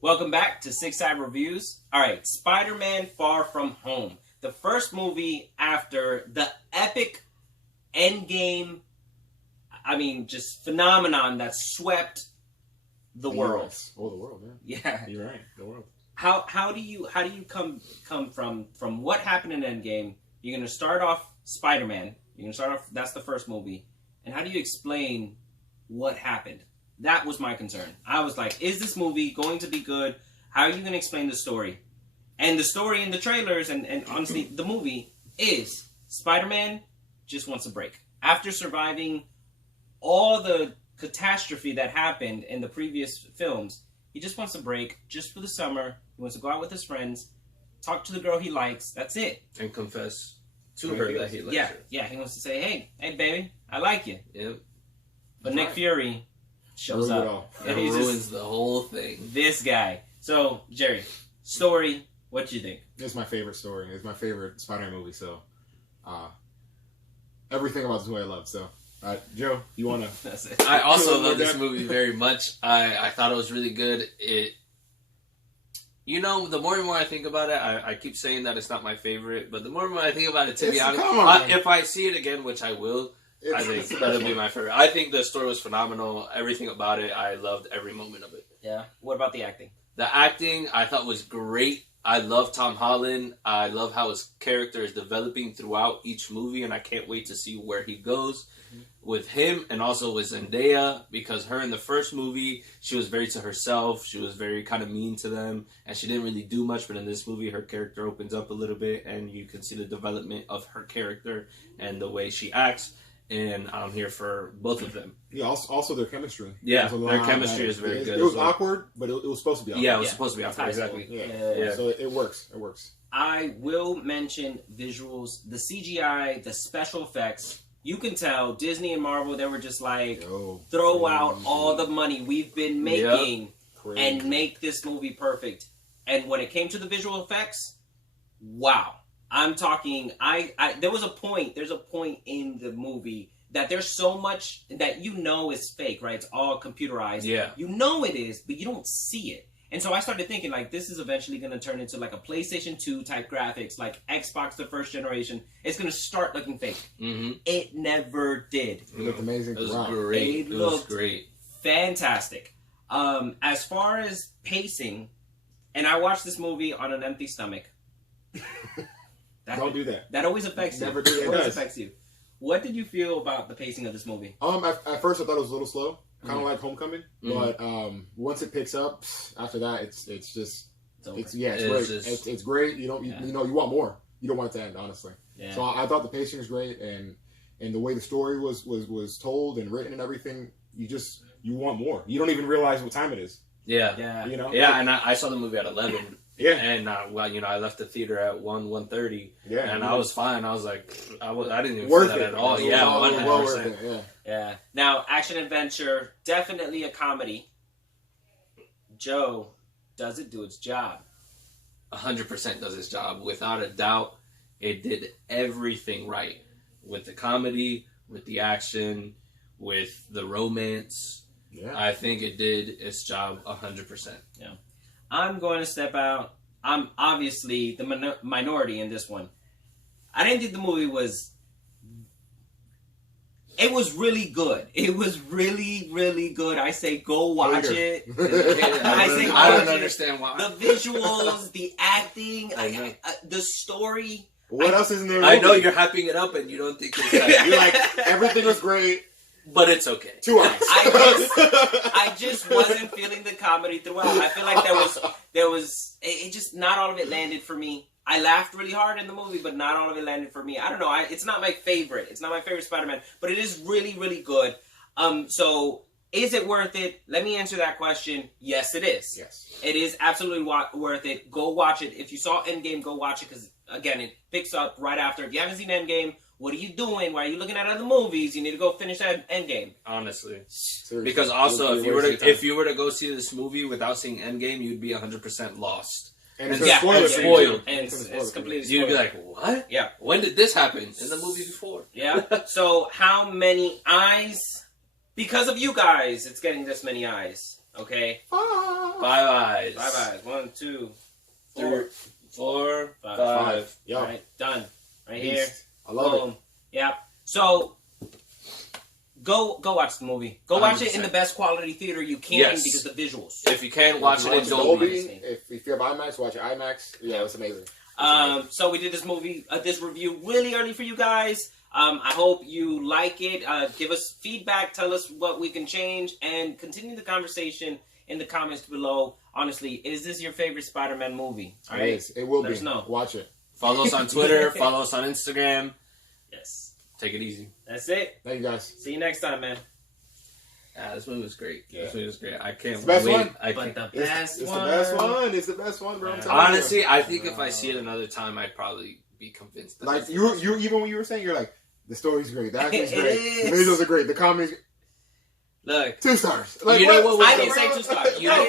Welcome back to Six Side Reviews. All right, Spider-Man Far From Home. The first movie after the epic Endgame, just phenomenon that swept the world. Oh, the world, yeah. Yeah. You're right, the world. How do you come from what happened in Endgame? You're going to start off Spider-Man. You're going to start off, that's the first movie. And how do you explain what happened? That was my concern. I was like, is this movie going to be good? How are you going to explain the story? And the story in the trailers and honestly, the movie is Spider-Man just wants a break. After surviving all the catastrophe that happened in the previous films, he just wants a break just for the summer. He wants to go out with his friends, talk to the girl he likes. That's it. And confess to her that he likes her. Yeah, he wants to say, hey, baby, I like you. Yep. But Nick Fury shows up. And he ruins the whole thing. This guy. So, Jerry, story, what do you think? It's my favorite story. It's my favorite Spider-Man movie, so everything about this movie I love. So, Joe, you want to... I also love this movie very much. I thought it was really good. The more and more I think about it, I keep saying that it's not my favorite, but the more and more I think about it, to be honest, if I see it again, which I will, I think that'll be my favorite. I think the story was phenomenal. Everything about it, I loved every moment of it. Yeah. What about the acting? The acting, I thought was great. I love Tom Holland. I love how his character is developing throughout each movie, and I can't wait to see where he goes with him, and also with Zendaya, because her in the first movie, she was very to herself. She was very kind of mean to them, and she didn't really do much. But in this movie, her character opens up a little bit, and you can see the development of her character and the way she acts. And I'm here for both of them. Yeah, also their chemistry. Yeah, their chemistry is very good. It was awkward, but it was supposed to be awkward. Yeah, it was supposed to be awkward, exactly. Yeah. So it works. It works. I will mention visuals, the CGI, the special effects. You can tell Disney and Marvel, they were just like, throw out all the money we've been making and make this movie perfect. And when it came to the visual effects, wow. I'm talking, there's a point in the movie that there's so much that is fake, right? It's all computerized. Yeah. You know it is, but you don't see it. And so I started thinking, like, this is eventually going to turn into, like, a PlayStation 2 type graphics, like Xbox the first generation. It's going to start looking fake. Mm-hmm. It never did. It looked amazing. It was great. It looked fantastic. As far as pacing, and I watched this movie on an empty stomach. Don't do that. That always affects you. Never do that. Always affects you. What did you feel about the pacing of this movie? At first I thought it was a little slow, kind of like Homecoming. But once it picks up, after that it's great. It's great. You want more. You don't want it to end, honestly. Yeah. So I thought the pacing was great, and the way the story was told and written and everything, you want more. You don't even realize what time it is. Yeah. Yeah. And I saw the movie at 11. Yeah. And I left the theater at 1:30. Yeah. And I was fine. I was like, I didn't even feel that at all. Yeah, 100%. Yeah. Now, action adventure, definitely a comedy. Joe, does it do its job? 100% does its job. Without a doubt, it did everything right. With the comedy, with the action, with the romance. Yeah. I think it did its job 100%. Yeah. I'm going to step out. I'm obviously the minority in this one. I didn't think the movie was... It was really good. It was really, really good. I say go watch it. I don't understand why. The visuals, the acting, the story. What else is in there? I know you're hyping it up and you don't think it's like... You're like, everything was great. But it's okay. 2 eyes. I just wasn't feeling the comedy throughout. I feel like there was it just not all of it landed for me. I laughed really hard in the movie, but not all of it landed for me. I don't know. It's not my favorite. It's not my favorite Spider-Man, but it is really, really good. So is it worth it? Let me answer that question. Yes, it is. Yes. It is absolutely worth it. Go watch it. If you saw Endgame, go watch it because, again, it picks up right after. If you haven't seen Endgame, what are you doing? Why are you looking at other movies? You need to go finish that Endgame. Honestly. Seriously. Because also, if you were to go see this movie without seeing Endgame, you'd be 100% lost. And it's spoiled. And it's completely spoiled. You'd be like, what? Yeah. When did this happen? In the movie before. Yeah. So how many eyes? Because of you guys, it's getting this many eyes. Okay? 5 eyes. eyes. 5 eyes. 1, 2, 3, 4, 5. 5. Yo. All right, done. Right Beast. here. I love it. Yeah. So go watch the movie. Go watch 100%. it in the best quality theater you can because the visuals. If you can, watch it in Dolby. If you have IMAX, watch it IMAX. Yeah, it's amazing. So we did this movie, this review really early for you guys. I hope you like it. Give us feedback. Tell us what we can change, and continue the conversation in the comments below. Honestly, is this your favorite Spider-Man movie? All right, it will Let be. us know. Watch it. Follow us on Twitter. Follow us on Instagram. Yes. Take it easy. That's it. Thank you, guys. See you next time, man. This movie was great. Yeah. This movie was great. I can't It's the best wait. one. But the It's best the one. best one. It's the best one, bro. I'm telling Honestly, I think if I see it another time, I'd probably be convinced. That like it's the you best one. even when you were saying, you're like, the story's great, the acting's It great, is. the visuals are great, the comedy's Look. 2 stars. Like, You know what was I the- didn't say 2 stars. You know